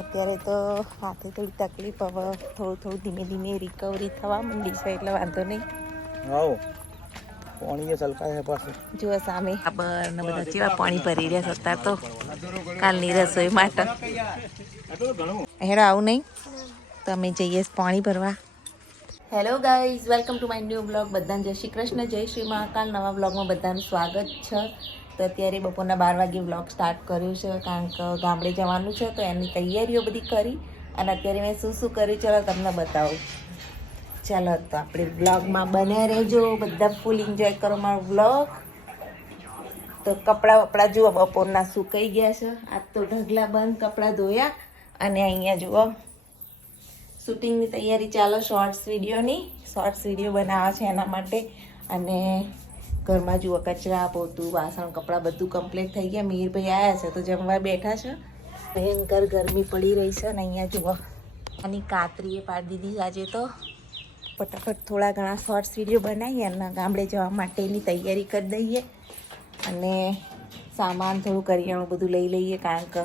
અત્યારે તો હાથે થોડી તકલીફ, હવે થોડું ધીમે ધીમે રિકવરી થવા માંડી છે એટલે વાંધો નહીં. પાણી સલકાય પાછું જુઓ સામે ખબર ને બધા જેવા પાણી ભરી રહ્યા હતા તો કાલની રસોઈ માટે. હેડો આવું નહીં તો અમે જઈએ પાણી ભરવા. Hello guys, welcome to my new blog. બધાને જય શ્રી કૃષ્ણ, જય શ્રી મહાકાલ. નવા બ્લોગમાં બધાનું સ્વાગત છે. તો અત્યારે બપોરના 12 વાગે બ્લોગ સ્ટાર્ટ કર્યું છે કારણ કે ગામડે જવાનું છે તો એની તૈયારીઓ બધી કરી અને અત્યારે મેં શું કર્યું ચાલો તમને બતાવું. ચાલો તો આપણે બ્લોગમાં બન્યા રહેજો, બધા ફૂલ એન્જોય કરો મારો બ્લોગ. તો કપડાં જુઓ બપોરના સુકાઈ ગયા છે. આજ તો ઢગલા બંધ કપડાં ધોયા અને અહીંયા જુઓ શૂટિંગની તૈયારી ચાલો, શોર્ટ્સ વિડીયો બનાવવા છે એના માટે. અને ઘરમાં જુઓ કચરા પોતું વાસણ કપડાં બધું કમ્પ્લીટ થઈ ગયા. મીરભાઈ આવ્યા છે તો જમવા બેઠા છે. ભયંકર ગરમી પડી રહી છે. અને અહીંયા જુઓ આની કાતરીએ પાડી દીધી. આજે તો ફટાફટ થોડા ઘણા શોર્ટ્સ વિડીયો બનાવીએ અને ગામડે જવા માટેની તૈયારી કરી દઈએ. અને સામાન થોડું કરિયાણું બધું લઈ લઈએ કારણ કે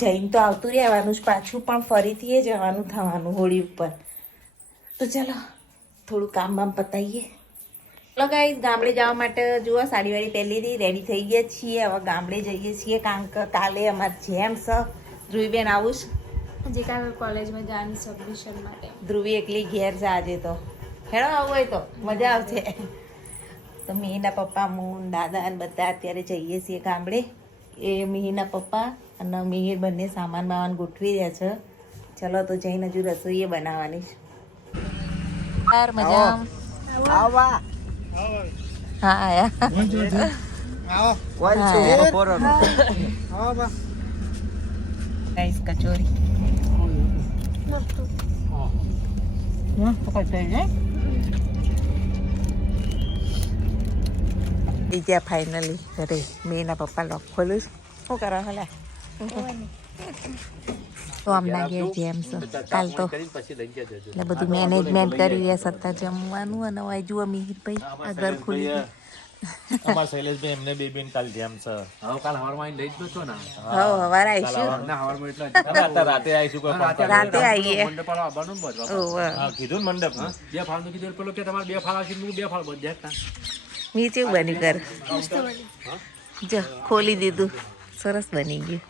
જઈને તો આવતું રહેવાનું જ પાછું, પણ ફરીથી જવાનું થવાનું હોળી ઉપર. તો ચાલો થોડું કામ બામ પતાવીએ. ચાલો ગાઈસ, ગામડે જવા માટે જુઓ સાડી વાડી પહેરી હતી, રેડી થઈ ગયા છીએ. હવે ગામડે જઈએ છીએ કારણ કે કાલે અમારે જેમ છે. ધ્રુવીબેન આવું જે કાલે કોલેજમાં જવાની સબમિશન માટે. ધ્રુવી એકલી ઘેર છે આજે તો. હેડો આવું હોય તો મજા આવશે. તો મિહિના પપ્પા, હું, દાદા અને બધા અત્યારે જઈએ છીએ ગામડે. એ મિહિના પપ્પા અને મિહિર બંને સામાન બામાન ગોઠવી રહ્યા છે. ચલો તો જઈને હજુ રસોઈ બનાવવાની છે. યાર મજા આવા હા આયા આવો કોલ છે પોરો આવા ગાઈસ કચોરી બીજા ફાઇનલી ઘરે મેના પપ્પા લોક ખોલું. શું કરો હલા તો આમના ઘેર જેમ છે કાલ તો એટલે બધું મેનેજમેન્ટ કરી રહ્યા સત્તા જમવાનું. અને હવે જુઓ મિહિરભાઈ આ ઘર ખુલી ગયું. અમાર શૈલેષભાઈ એમને બેબીન કાલ જેમ છે. હવે કાલ હવારમાં લઈ જ છો ને. હવાર આવીશું, ના હવારમાં એટલે રાતે આવીશું કોઈ કામ કરે. રાતે આવીએ. મંડપ વાળો આવવાનું બધું. હા કીધું ને મંડપ બે ફાળનું કીધું પેલો કે તમારે બે ફાળ આવશે, હું બે ફાળ બધે હતા. મી કેવું બન્યું ઘર? જો ખોલી દીધું, સરસ બની ગયું.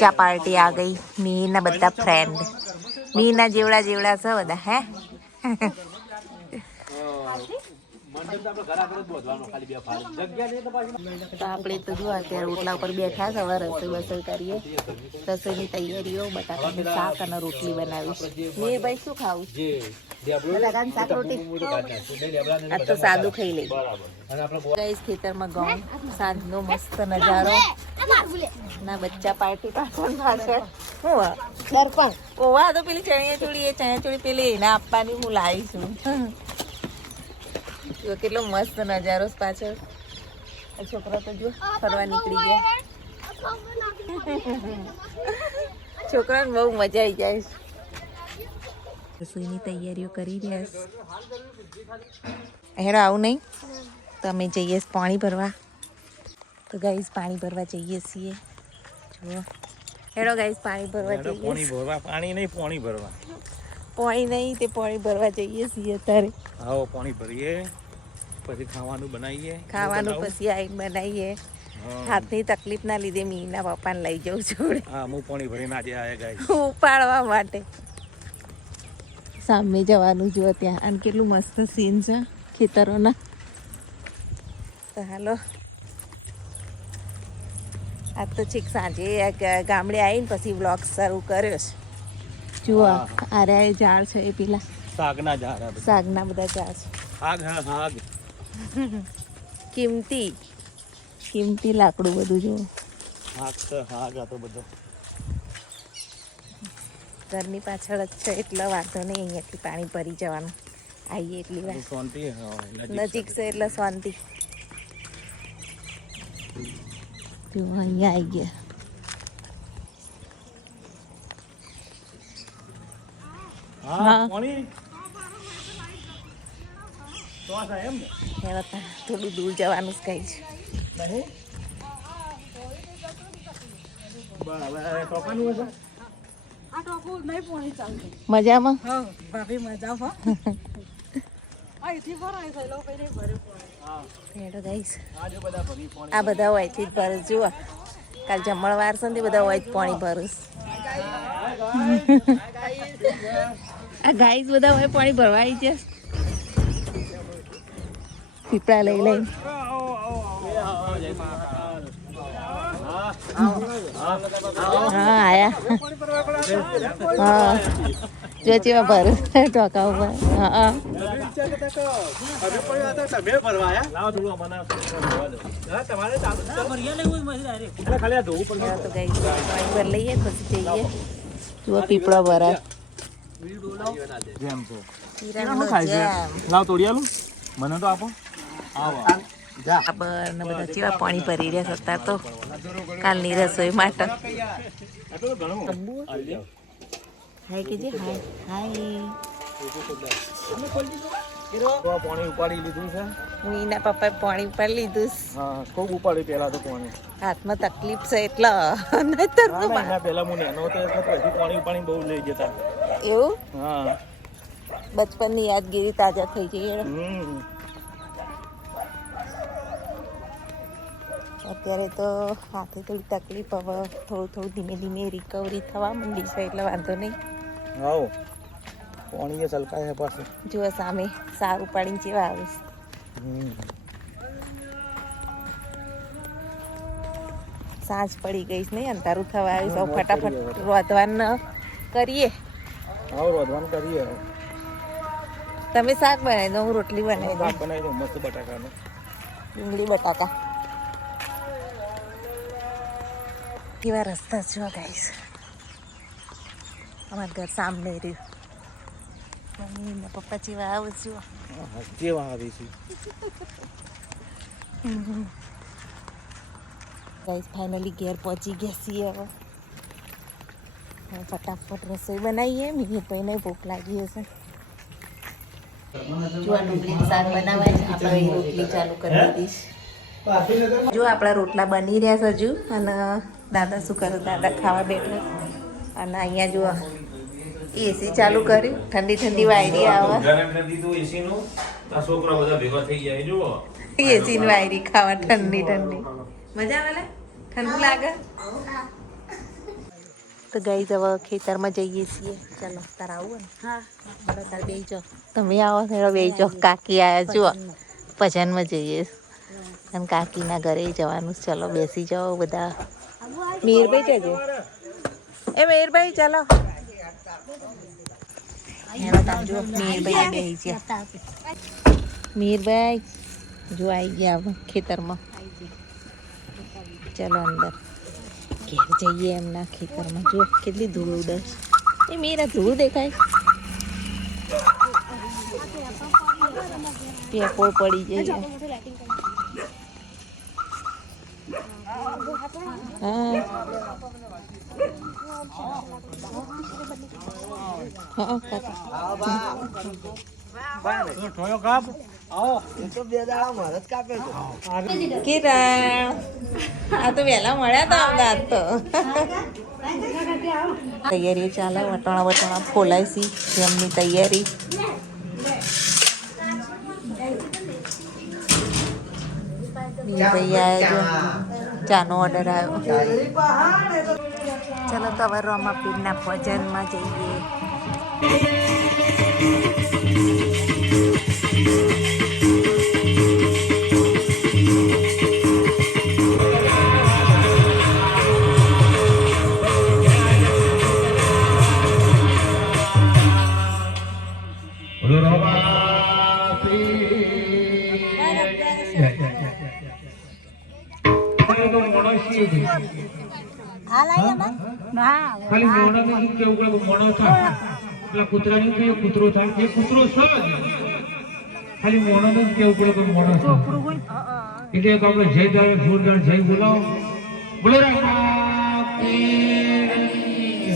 ચા પાર્ટી આ ગઈ. મીના બધા ફ્રેન્ડ મીના જેવડા છે બધા. હે તો આપણે તો જો અત્યારે રોટલા ઉપર બેઠા છે. હવે રસોઈ કરીએ. રસોઈની તૈયારીઓ બટાકાનું શાક અને રોટલી બનાવીશ. મેં ભાઈ શું ખાવું? બટાકાનું શાક રોટી. આ તો સાદું ખાઈ લઈ. ગાઈસ ખેતરમાં ઘઉં, સાંજનો મસ્ત નજારો ના બચ્ચા પાર્ટી પાછળ હું દર્પણ ઓવા તો પેલી ચણિયાચોળી પેલી એને આપવાની હું લાવીશું. જો કેટલો મસ્ત નજારો પાછળ. છોકરા તો જો ફરવા નીકળી ગયા. છોકરાને બહુ મજા આવી જાય. રસોઈની તૈયારીઓ કરી રહ્યા. હેરો આવું નહીં તો અમે જઈએ પાણી ભરવા. તો ગાઈસ પાણી ભરવા જઈએ છીએ. જુઓ હેડો ગાઈસ પાણી ભરવા જઈએ. પાણી ભરવા પાણી નહીં પાણી ભરવા પાણી ભરવા જઈએ છીએ અત્યારે. આવો પાણી ભરીએ પછી ખાવાનું બનાવીએ. પછી આવીને બનાવીએ. હાથની તકલીફ ના લીધે મીના પપ્પાને લઈ જવું જોડે. હા હું પાણી ભરીને આજે આવ્યા ગાય ઉપાડવા માટે. સામે જવાનું જુઓ ત્યાં. અને કેટલું મસ્ત સીન છે ખેતરોના. તો હાલો આજ તો છેક સાંજે ગામડે આવીને પછી વ્લોગ શરૂ કર્યો છે. જુઓ આરે ઝાડ છે એ પેલા શાકના ઝાડ, શાકના બધા ઝાડ છે. શાક કિંમતી લાકડું બધું જુઓ. શાક આ તો બધો ઘરની પાછળ જ છે એટલે વાંધો નહીં. અહીંયાથી પાણી ભરી જવાનું. આવીએ એટલી વાર શાંતિ નજીક છે એટલે શાંતિ. જો અહીંયા આવી ગયા. હા પાણી તો આ એમ ને થોડું દૂર જવાનું જ કઈ છે. બરાબર ટોપાનું હશે આ ટોપો નહીં પોણી ચાલતી. મજામાં હા ભાભી મજામાં. અહીંથી ભરાય છે લોકો નહીં ભરે પોણી. હેડો ગાઈસ આ જો બધા ભરી પાણી આ બધા હોયથી જ ભરું જુઓ કાલ જમણવાર છે ને તે બધા હોય જ પાણી ભરું આ ગાઈસ બધા હોય પાણી ભરવા આવી છે પીપળા લઈ લઈ હા આયા હા જો ચેવા ભરું ટોકા ઉપર હા લાવો થોડું અમને હા તમારે ચાલુ ખાલી આ ધોવું પડે તો ગાઈસ પાણી ભર લઈએ પછી જઈએ જુઓ પીપળો ભરાય જેમ છે હીરાનો જેમ લાવ તોડિયાલું મને તો આપો આવો બરાબર ને બધા કેવા પાણી ભરી રહ્યા છે અત્યારે તો કાલની રસોઈ માટે હાય કે જે હાય હાય પાણી ઉપાડી લીધું છે મીના પપ્પાએ પાણી ઉપર લીધું છે. હા ખૂબ ઉપાડી પેલા તો પાણી હાથમાં તકલીફ છે એટલે નહીંતર તો બા- એના પેલા હું નેનો હતો પછી પાણી ઉપાડી બહુ લઈ જતા એવું હા બચપનની યાદગીરી તાજા થઈ ગઈ અત્યારે તો હાથે થોડી તકલીફ હવે થોડું ધીમે ધીમે રિકવરી થવા માંડી છે એટલે વાંધો નહીં આવો પાણી એ સલકાય છે પાછું જુઓ સામે સારું પાડીને જેવા આવે છે. સાંજ પડી ગઈ છે નહીં અંધારું થવા આવ્યું સૌ ફટાફટ રોધવાનું કરીએ આવો રોધવાનું કરીએ તમે શાક બનાવી દો હું રોટલી બનાવી દઉં બનાવી દો મસ્ત બટાકાનું ડુંગળી બટાકા કેવા રસ્તા જો ગાઈસ અમારા ઘર સામે રહ્યું મમ્મી ને પપ્પા જેવા આવું છું કેવા આવે છે ગાઈસ ફાઇનલી ઘેર પહોંચી ગયા છીએ હવે ફટાફટ રસોઈ બનાવીએ મિહિરભાઈને ભૂખ લાગી હશે જો આ ડુંગળી શાક બનાવાય છે આપણે રોટલી ચાલુ કરી દીધીશ જો આપણા રોટલા બની રહ્યા છે હજુ અને દાદા શું કરે દાદા ખાવા બેઠા અને અહીંયા જો એસી ચાલુ કર્યું ઠંડી ઠંડી વાયરી આવે એસી ની વાયરી ખાવા ઠંડી ઠંડી મજા આવે ઠંડુ લાગે તો ગઈ હવે ખેતરમાં જઈએ છીએ ચાલો તાર આવું ને હા બરાબર તાર બે જો તમે આવો ત્યારે બે જો કાકી આવ્યા જુઓ ભજનમાં જઈએ અને કાકીના ઘરે જવાનું છે. ચલો બેસી જાઓ બધા મીરભાઈ જજો એ મીરભાઈ ચાલો જો મીરભાઈ બેસી ગયા મીરભાઈ જો આવી ગયા ખેતરમાં ચલો અંદર ઘેર જઈએ એમના ખેતરમાં જો કેટલી ધૂળ ઉડે એ મીરા ધૂળ દેખાય પેપોળ પડી જાય હા હા કિરણ આ તો વહેલા મળ્યા હતા અમદાવાદ તો તૈયારી ચાલે વટાણા ફોલાય છે જેમની તૈયારી ભાઈ આવ્યો ચાનો ઓર્ડર આવ્યો ચલો તો હવે રોમાપીરના ભજનમાં જઈએ ખાલી મોણાનું શું કેવું પડે મોણો થાય પેલા કૂતરાનું કયું કૂતરો થાય એ કૂતરો છે ખાલી મોણાનું જ કેવું પડે કોઈ મોણો છે એટલે એક આપણે જય દાળ જોરદાર જય બોલાવો બોલો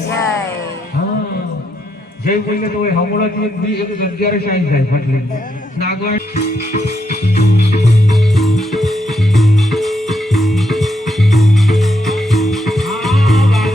હા જય બોલીએ તો હમણાં એક 11 સાઈન થાય ફટલી નાગવાણ હા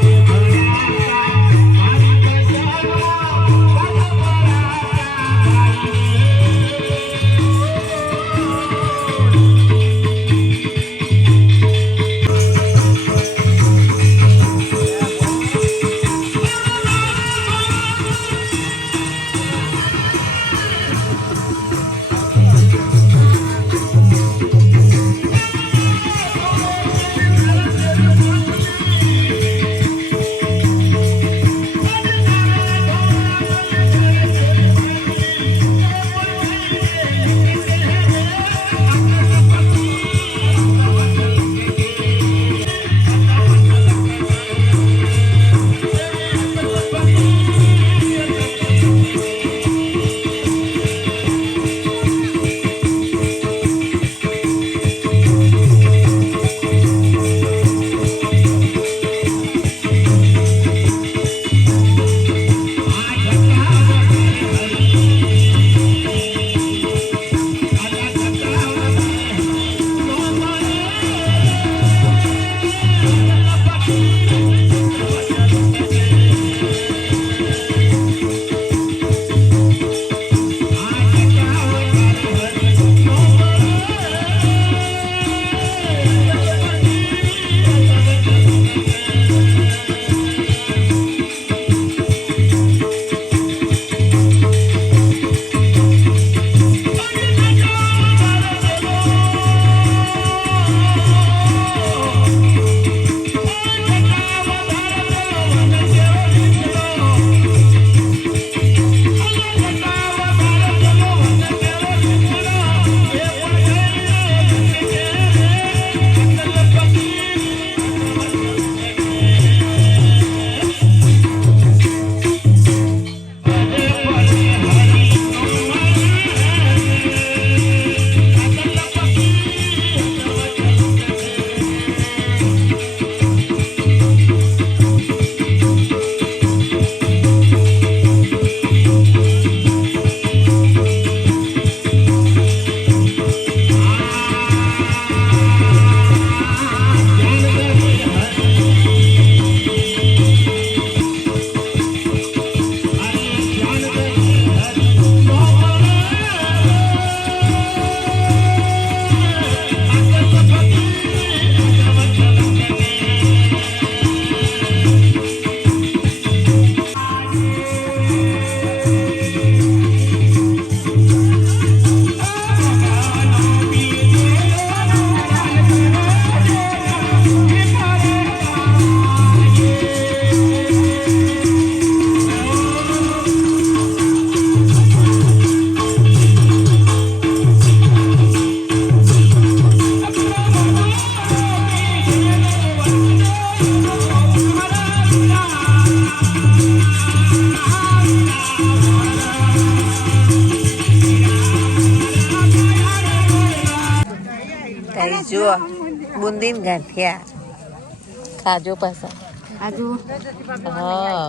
ગાઈસ જુઓ બુંદીન ગાંઠિયા ખાજો પાછા આજુ હા